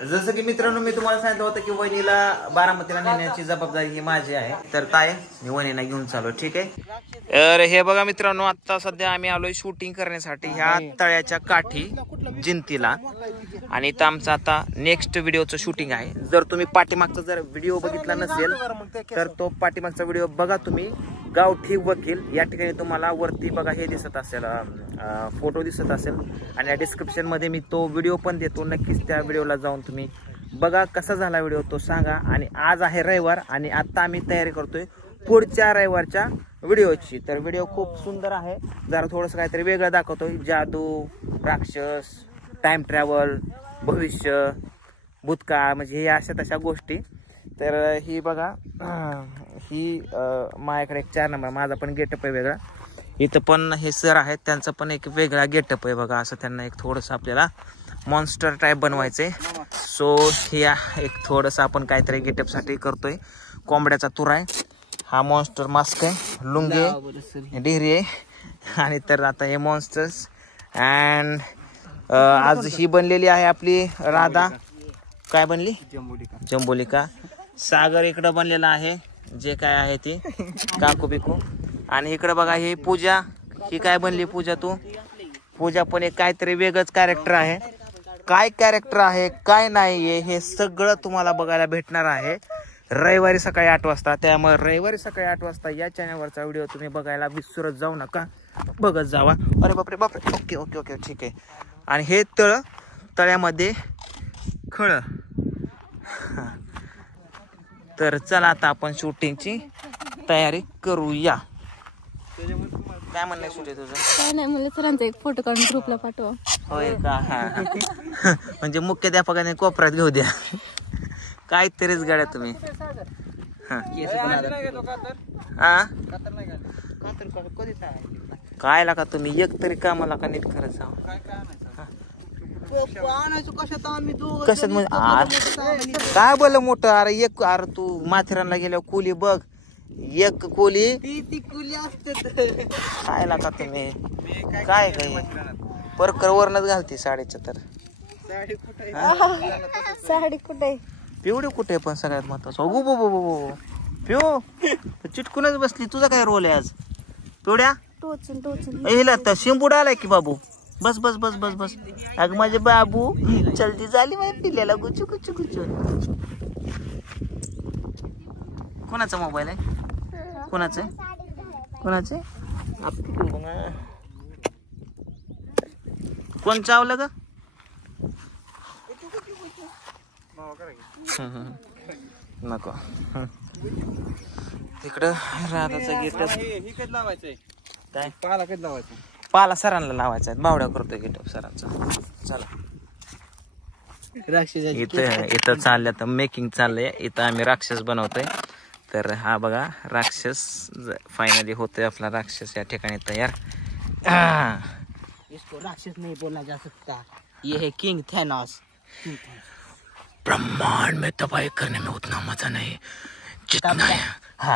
जसं की मित्रांनो मी तुम्हाला सांगितलं होतं की वहिनीला बारामतीला नेण्याची जबाबदारी ही माझी आहे. तर काय मी वहिनीला घेऊन चालू. ठीक आहे. तर हे बघा मित्रांनो, आता सध्या आम्ही आलोय शूटिंग करण्यासाठी ह्या तळ्याच्या काठी जिंतीला. आणि इथं आमचं आता नेक्स्ट व्हिडिओचं शूटिंग आहे. जर तुम्ही पाठीमागचा जर व्हिडिओ बघितला नसेल तर तो पाठीमागचा व्हिडिओ बघा तुम्ही. गावठी वकील या ठिकाणी तुम्हाला वरती बघा हे दिसत असेल, फोटो दिसत असेल. आणि या डिस्क्रिप्शन मध्ये मी तो व्हिडिओ पण देतो. नक्कीच त्या व्हिडिओला जाऊन तुम्ही बघा कसा झाला व्हिडिओ तो सांगा. आणि आज आहे रविवार आणि आता आम्ही तयारी करतोय पुढच्या रविवारच्या व्हिडिओची. तर व्हिडिओ खूप सुंदर आहे. जरा थोडंसं काहीतरी वेगळं दाखवतोय. जादू, राक्षस, टाइम ट्रॅव्हल, भविष्य, भूतकाळ, म्हणजे हे अशा तशा गोष्टी. तर ही बघा, ही माझ्याकडे एक 4 नंबर माझा पण गेटअप आहे वेगळा. इथं पण हे सर आहेत, त्यांचा पण एक वेगळा गेटअप आहे बघा. असं त्यांना एक थोडंसं आपल्याला मॉन्स्टर टाईप बनवायचंय. सो हे एक थोडंसं आपण काहीतरी गेटअपसाठी करतोय. कोंबड्याचा तुरा आहे, हा मॉन्स्टर मास्क आहे, लुंगी डिहरी आहे. आणि तर आता हे मॉन्स्टर्स. अँड आज ही बनलेली आहे आपली राधा. काय बनली? जंबोलिका. सागर इकडं बनलेला आहे, जे काय आहे ती काकू बिकू. आणि इकडं बघा ही पूजा. ही काय बनली पूजा? तू पूजा पण एक काहीतरी वेगळंच कॅरेक्टर आहे. काय कॅरेक्टर आहे काय नाहीये हे सगळं तुम्हाला बघायला भेटणार आहे रविवारी सकाळी 8 वाजता. त्यामुळे रविवारी सकाळी 8 वाजता या चॅनलवरचा व्हिडिओ तुम्ही बघायला विसरत जाऊ नका, बघत जावा. अरे बापरे बापरे, ओके ओके ओके ठीक आहे. आणि हे तळ्यामध्ये खळ. तर चला आता आपण शूटिंगची तयारी करूया. काय म्हणणं सुटे तुझं? काय नाही, मला सरांचा एक फोटो काढून ग्रुपला पाठवा. होय का? म्हणजे मुख्याध्यापकाने कोपऱ्यात घेऊ द्या. काहीतरीच गाड्या तुम्ही. काय लागा तुम्ही एक तरी कामाला का नीट करत जाऊ. कशात म्हणजे काय बोल मोठं? अरे एक, अरे तू माथेरानला गेल्यावर कोली बघ, एक कोली ती कोली असते. काय लागा तुम्ही काय काय परकर वरनच घालते साडीच्या. तर साडी कुठे, पिवडी कुठे? पण सगळ्यात महत्वाचं पिऊ चिटकूनच बसली. तुझा काय रोल आहे आज पिवड्या? टोचून टोचून हिला तर शिंबूड आलाय की बाबू. बस बस बस बस बस. अग माझे बाबू चलती झाली माझ्या पिल्ल्याला गुचू गुचू गुचू. कोणाचा मोबाईल आहे? कोणाचं कोणाचे? कोण चावलं ग? नको. तिकडं राधाचा गेटअप लावायचंय. काय? पाला कधी लावायचं? पाला सरांना लावायचा आहे. बावड्या करतोय गेटअप सरांचा. चला इथं चाललंय तर मेकिंग चाललंय. इथं आम्ही राक्षस बनवतोय. तर हा बघा राक्षस फायनली होतोय आपला राक्षस या ठिकाणी तयार. इसको राक्षस नहीं बोला जा सकता, ये है किंग थैनोस. ब्रह्मांड में तबाही करने में उतना मजा नहीं जितना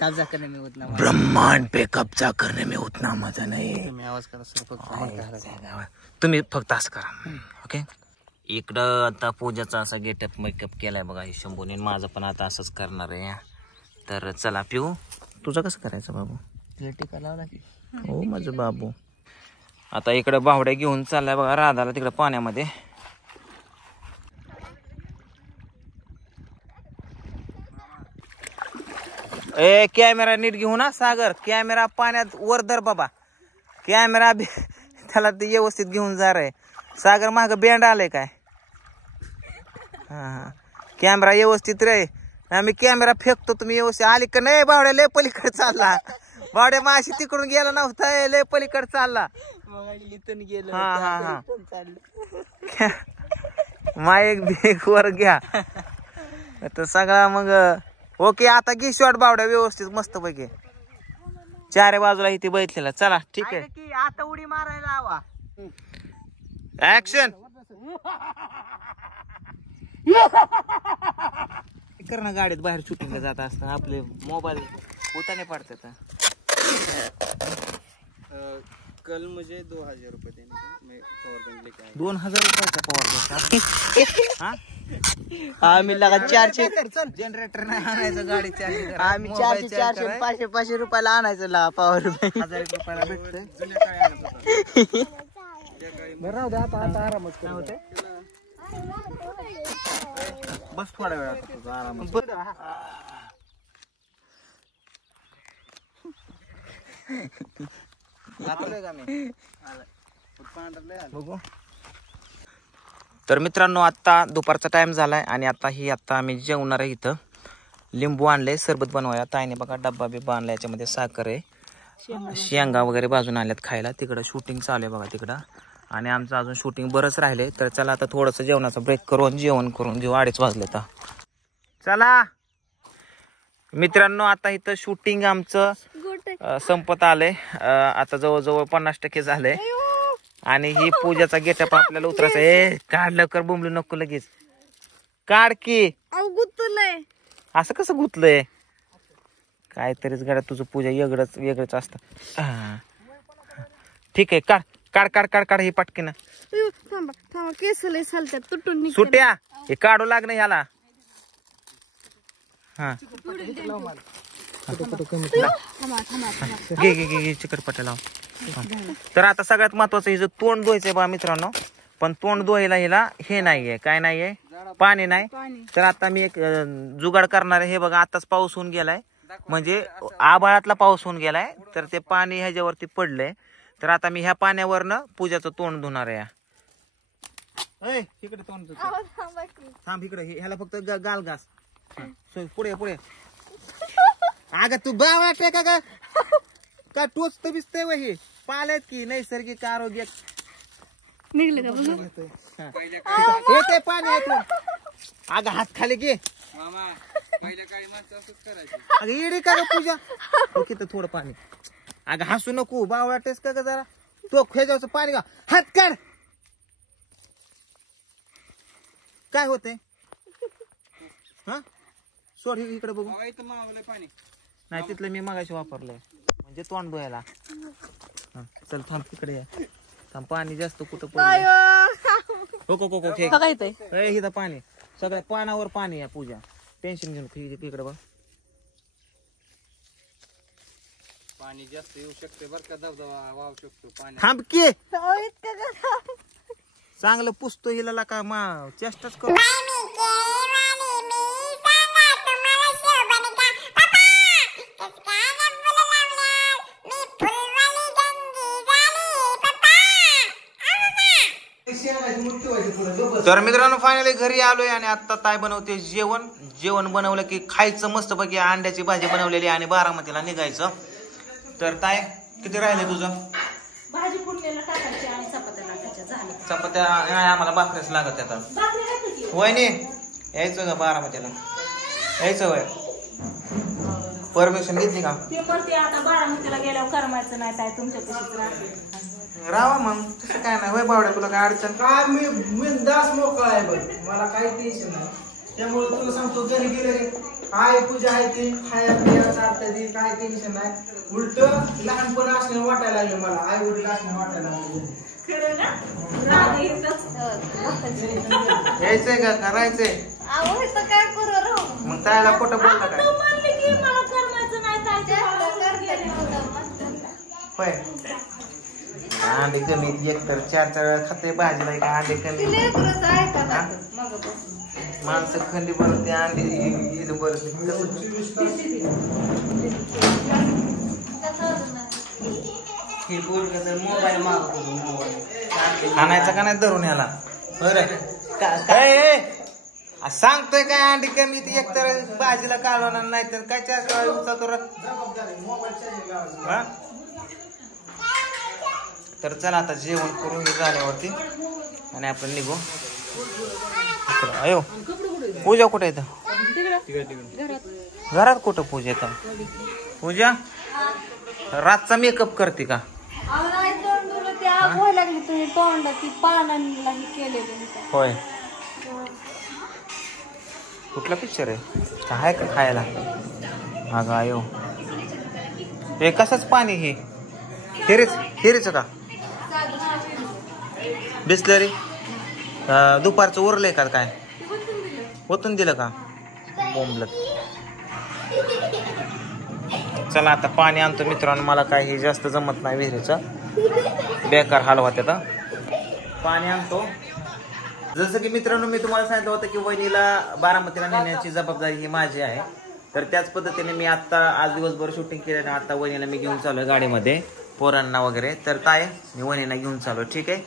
कब्जा करने में उतना. ब्रह्मांड पे कब्जा करने में उतना मजा नहीं. तुम्ही आवाज करा सर, फक्त तुम्ही फक्त असं करा. ओके. इकडं आता पूजाचा असा गेटअप मेकअप केलाय बघा ही शंभूने. माझं पण आता असंच करणार आहे. तर चला पिऊ, तुझं कसं करायचं बाबू? टिका लावला की. हो माझं बाबू. आता इकडं बावड्या घेऊन चाललाय बघा राधाला तिकडं पाण्यामध्ये. ए कॅमेरा नीट घेऊ ना सागर. कॅमेरा पाण्यात वर धर बाबा. कॅमेरा त्याला ते व्यवस्थित घेऊन जा रे सागर. माग बँड आलंय काय? हा कॅमेरा व्यवस्थित रे. मी कॅमेरा फेकतो, तुम्ही व्यवस्थित आली का नाही? बावड्या लय पलीकडे चालला. बावड्या माशी तिकडून गेला नव्हता, लय पलीकडे चालला. हा हा हा माईक बिक वर घ्या तर सगळा मग. ओके आता घे शॉट बावड्या व्यवस्थित मस्त पैकी. चारे बाजूला इथे बैठलेला. चला ठीक आहे. आता उडी मारायला हवा. ऍक्शन कर ना. गाडीत बाहेर शूटिंगला जात असताना आपले मोबाईल होताने पडतात. कल मुझे 2000 रुपये देने, मैं पावर बैंक लेके आया. 2000 रुपयाचा पॉवर बँक. आम्ही लगा 400 जनरेटर नाही आणायचं गाडी चार्ज आम्ही 400 500 रुपयाला आणायचं ला पॉवर बँक 1000 रुपयाला भेटतंय. बरं राहू दे आता आरामच काय होतंय? बस थोडा वेळ आता तुझा आराम. बघू. तर मित्रांनो आता दुपारचा टाइम झालाय आणि आता आम्ही जेवणार आहे. इथं लिंबू आणले सरबत बनवायला. ताईने बघा डब्बा बिब्बा आणला, याच्यामध्ये साखर आहे, शेंगा वगैरे भाजून आणल्यात खायला. तिकडं शूटिंग चालू आहे बघा तिकडं, आणि आमचं अजून शूटिंग बरंच राहिले. तर चला आता थोडंसं जेवणाचा ब्रेक करून जेवण करून घेऊ. 2:30 वाजले तर चला मित्रांनो. आता इथं शूटिंग आमचं संपत आलंय. आता जवळजवळ 50% झालंय. आणि ही पूजाचा गेटअप आपल्याला उतरायचा. काढलं कर बोंबलू नको लगेच, काढ की. गुतलंय असं कसं गुतलंय? काहीतरीच गाड्या तुझं पूजा वेगळंच असतं. ठीक आहे, काढ काढ काढ काढ काढ. हे पटकीनं थांबा थांबा, केस लय चालतात तुटून निघतात. सुट्या हे काढू लागणं ह्याला. हा थांबा थांबा थांबा. घे चिकटपट्ट्या लाव. तर आता सगळ्यात महत्वाचं हिचं तोंड धुवायचंय बा मित्रांनो. पण तोंड धुवायला हिला हे नाहीये, काय नाहीये, पाणी नाही. तर आता मी एक जुगाड करणार आहे. हे बघा आताच पाऊस होऊन गेलाय, म्हणजे आभाळातला पाऊस होऊन गेलाय. तर ते पाणी ह्याच्यावरती पडलंय. तर आता मी ह्या पाण्यावरनं पूजाचं तोंड धुणार आहे. इकडे तोंड थांब, इकडे ह्याला फक्त गाल घास. पुढे पुढे. अगं तू बावळा का का टोचत बिसतय वही पाल्यात की नैसर्गिक आरोग्य निघले का बघ. येते पाणी येतो. अगं हात खाली घे. अगं येडी का ग पूजा? किती थोडं पाणी. अगं हसू नको, बावळा टेस का ग जरा. तो खेळायचं पाणी का हात काढ. काय होते? हा सोड इकडे बघू. पाणी नाही तिथलं मी मगाशी वापरलंय, म्हणजे तोंड धुवायला. चल थांब तिकडे या. थांब, पाणी जास्त कुठं पडलं. इथं पाणी सगळ्या पानावर पाणी आहे. पूजा टेन्शन घेऊन इकडे बघ. पाणी जास्त येऊ शकते बरं का, धबधबा वाहू शकतो पाणी. थांब की चांगलं पुसतो हिला का मा चेष्टाच करू. तर मित्रांनो फायनली घरी आलोय आणि आता ताई बनवते जेवण बनवलं की खायचं मस्त पैकी. अंड्याची भाजी बनवलेली आणि बारामतीला निघायचं. तर ताई किती राहिले तुझं? भाजी फोडणीला टाकायची आणि चपात्या लाटायच्या, झालं. चपात्या नाही आम्हाला भाकरीच लागत आता. वहिनी यायचं का बारामतीला? यायचं वय परमिशन घेतली का? ते म्हणते आता बारामतीला गेल्यावर करमायचं नाही, काय तुमच्या कशीच राहते. राहा मग, तसं काय नाही. वय बावड्या तुला काय अडचण? काय मी दास मोकळा आहे बघ, मला काही टेन्शन नाही. त्यामुळे तुला सांगतो घरी गेले काय पूजा आहे ती खाया पियाचं अर्थ ती काय टेन्शन नाही. उलट लहानपण असणे वाटायला लागले मला, आई वडील असणे वाटायला लागले. खरं ना? यायचंय का करायचंय? काय करू राहू. मग त्याला खोटं बोलला काय? तू म्हणली की मला करमायचं नाही, होय अंडे कमी. एक तर 4 वेळा खाते भाजीला का अंडे कमी. माणसं खंडी बनवते अंडे मोबाईल मागतो मोबाईल आणायचा का नाही धरून ह्याला? सांगतोय काय अंडी कमी. ती एक तर भाजीला काढवणार नाही तर काय 4 वेळा उचलतो. तर चला आता जेवण करून हे झाल्यावरती आणि आपण निघू. अयो पूजा कुठे येतं? घरात कुठं पूजा येतं? पूजा रातचा मेकअप करते का? लागली तुम्ही तोंडा ती पानांना केलेली. होय. कुठला पिक्चर आहे? काय का खायला? अगं आयो हे कसंच पाणी हे हिरीच का? बिस्लरी दुपारचं उरलंय का काय? ओतून दिलं का बोंबलत. चला आता पाणी आणतो मित्रांनो. मला काही जास्त जमत नाही विहिरीचं, बेकार हाल होत्यात. पाणी आणतो. जसं की मित्रांनो मी तुम्हाला सांगितलं होतं की वहिनीला बारामतीला नेण्याची जबाबदारी ही माझी आहे. तर त्याच पद्धतीने मी आता आज दिवसभर शूटिंग केलं. आता वहिनीला मी घेऊन चालू गाडीमध्ये, पोरांना वगैरे. तर काय मी वहिनीला घेऊन चालू. ठीक आहे.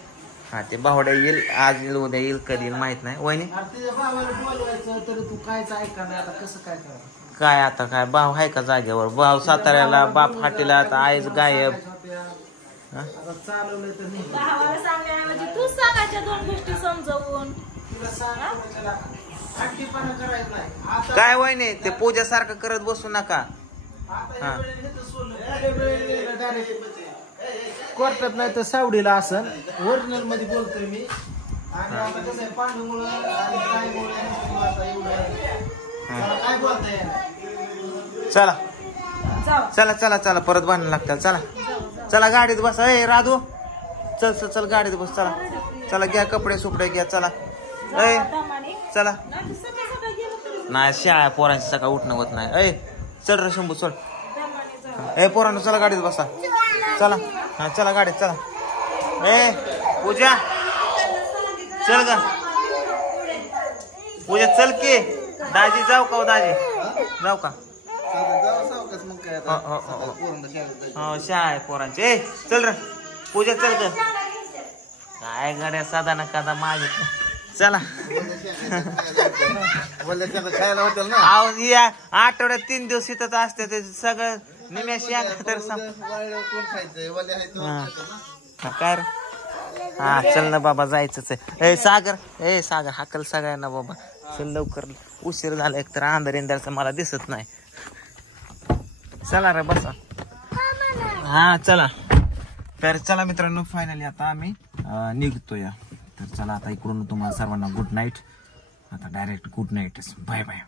हा ते बावड्या येईल, आज येईल उद्या येईल, कधी येईल माहित नाही. वहिनी तुझ्या भावाला बोलवायचं तर तू कायच ऐका नाही. आता कसं काय करा? काय आता काय भाव आहे का जागेवर? भाव साताऱ्याला, बाप हाटीला, आता आईच गायब. आता चालवलंय तर नाही. भावाला सांगण्याऐवजी तूच सांगायच्या 2 गोष्टी समजवून. तुला सांग हट्टीपणा करायचं नाही. आता काय वहिनी ते पूजासारखं करत बसू नका. आता कोर्टात नाही तर सावडीला असन. ओरिजिनल मध्ये बोलतोय मी. आणि आता कसं आहे पांडूमुळं आणि कायमुळं आता एवढं काय बोलताय. चला जाऊ. चला चला चला परत बांधायला लागतात. चला चला गाडीत बसा. ए राधू चल चल चल गाडीत बस. चला चला घ्या कपडे सुपडे घ्या. चला ए दमाने. चला. नाही तर सकाळ गेलं तरी नाही शाळा पोरांची सकाळ उठणं होत नाही. ए चल रे शंभू चल. दमाने जाऊ. ए पोरांनो चला गाडीत बसा. चला हा चला गाडीत चला. ए पूजा चल ग. पूजा चल की. दाजी जाऊ का? दाजी जाऊ का? हो शाळा आहे पोरांची. ए चल रे पूजा चल ग. काय गाड्या साधा ना कादा माझे. चला अहो या आठवड्यात 3 दिवस इथंच असते. ते सगळं निम्याशी तर काय रे. हा चल ना बाबा जायचंच आहे. ए सागर हाकल सगळ्यांना बाबा. चल लवकर उशीर झाला. एक तर अंधार इंधारचं मला दिसत नाही. चला रे बसा. हा चला. तर चला मित्रांनो फायनली आता आम्ही निघतोय. तर चला आता इकडून तुम्हाला सर्वांना गुड नाईट. आता direct good night. Bye bye.